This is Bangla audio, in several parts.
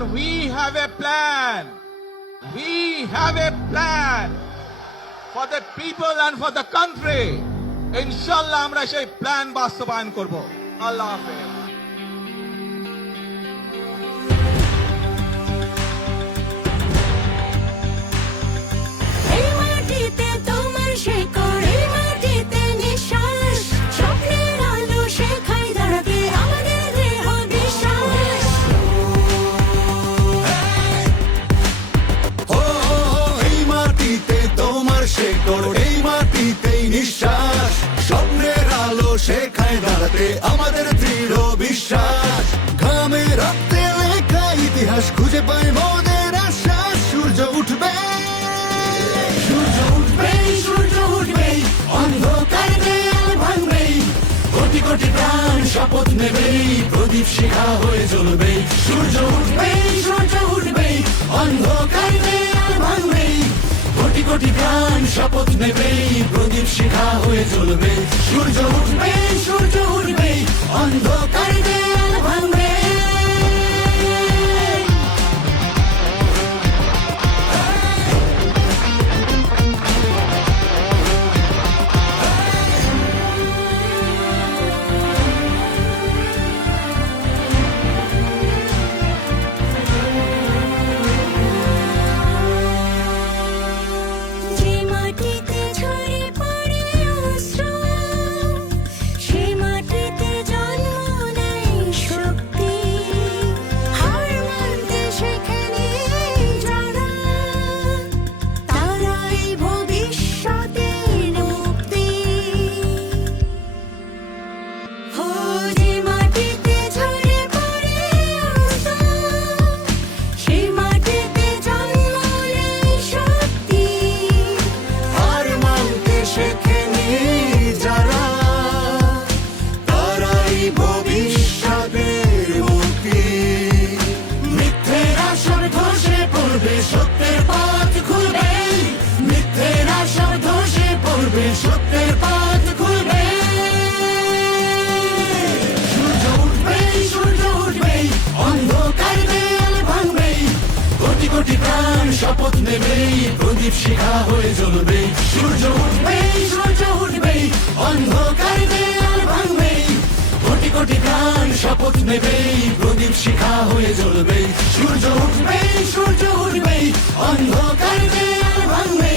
And we have a plan. We have a plan for the people and for the country. ইনশাআল্লাহ আমরা সেই প্ল্যান বাস্তবায়ন করব। আল্লাহ হাফেজ। এই মাটিতেই নিঃশ্বাস, স্বপ্নের আলো শেখায় দাঁড়াতে আমাদের দৃঢ় বিশ্বাস। ঘামে রক্তে লেখা ইতিহাস খুঁজে পায় মোদের আশ্বাস। সূর্য উঠবে, সূর্য উঠবে, সূর্য উঠবে, অন্ধকার দেয়াল ভাঙবে, কোটি কোটি প্রাণ শপথ নেবে, প্রদীপ শিখা হয়ে জ্বলবে। সূর্য উঠবে, সূর্য উঠবে, অন্ধকার দেয়াল ভাঙবে, কোটি কোটি প্রাণ শপথ নেবে, প্রদীপ শিখা হয়ে জ্বলবে। সূর্য উঠবে, সূর্য উঠবে, অন্ধকার দেয়াল ভাঙবে। সত্যের পথ খুলবে। সূর্য উঠবে, সূর্য উঠবে, অন্ধকার দেয়াল ভাঙবে, কোটি কোটি প্রাণ শপথ নেবে, প্রদীপ শিখা হয়ে জ্বলবে। সূর্য উঠবে, সূর্য উঠবে, অন্ধকার দেয়াল ভাঙবে, কোটি কোটি প্রাণ শপথ নেবে, প্রদীপ শিখা হয়ে জ্বলবে। সূর্য উঠবে, সূর্য উঠবে, অন্ধকার দেয়াল ভাঙবে।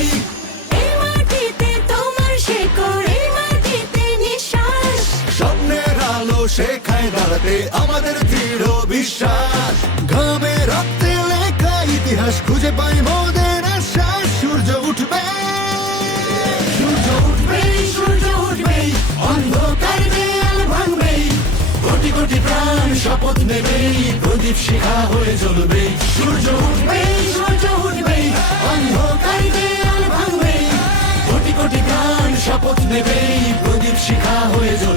শেখায় দাঁড়াতে আমাদের দৃঢ় বিশ্বাস। ঘামে রক্তে লেখা ইতিহাস খুঁজে পাই মোদের আশ্বাস। সূর্য উঠবে, সূর্য উঠবে, সূর্য উঠবে, অন্ধকার দেয়াল ভাঙবে, কোটি কোটি প্রাণ শপথ নেবে, প্রদীপ শিখা হয়ে জ্বলবে। সূর্য উঠবে, সূর্য উঠবে, অন্ধকার দেয়াল ভাঙবে, কোটি কোটি প্রাণ শপথ নেবে, প্রদীপ শিখা হয়ে জ্বলবে।